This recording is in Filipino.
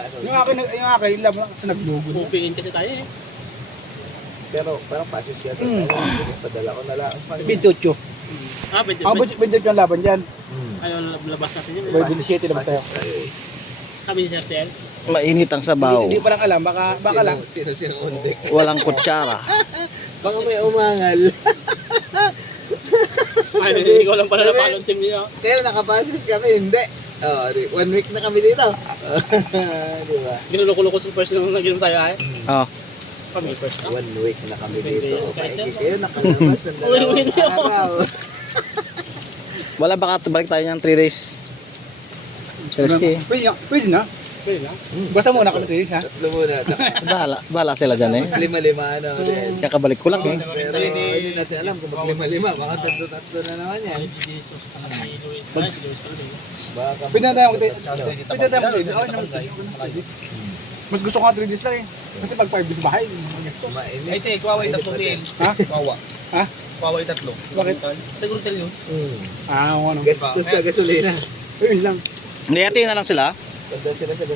Yung akin, naglugo na. Pupingin kasi tayo eh. Pero parang pasis siya. Padala ko na lang. 28. Ah, pwede. Ang 28 yung laban dyan. Ano, labas natin yun. May 27 naman tayo. Sabi ni Sir Tel. Mainit ang sabaw. Hindi pa lang alam, baka lang. Sino undik? Walang kutsara. Baka may umangal. Ay, hindi ko lang pala napalong team niya. Kaya nakapasis kami, hindi. Oh, 1 week na kami dito. Di ba? Ginulukulo ko sa first nung naginom tayo ay. Oh. Kami first. 1 week na kami Hindi, dito. kahit Paikik yan. kayo, nakalabas ng Uwi na dalawang ako. araw. Wala baka balik tayo ng 3 days. Sa Rizky. Pwede na. Pwede lang. Basta muna kami 3 days ha. Tatlo muna. Bahala sila dyan eh. Lima-lima ano. din. Kakabalik ko lang eh. Pero hindi natin alam kung mag-lima-lima. Baka tatlo-tatlo na naman yan. Si Jesus, si Luis. Ay, si Luis pala din. Baka Pwede na tayo Pwede na tayo Mas gusto ko nga 3 days lang eh. Kasi pag 5 days bahay, magastos. mainit. Ay, te, kawawa yung tatlo din. Ha? Kawawa. Ha? Kawawa yung tatlo. Bakit? Nag-hotel yun. Ah, ano. Gastos sa gasolina. Ayun lang. Hindi, na lang sila. Ganda sila sa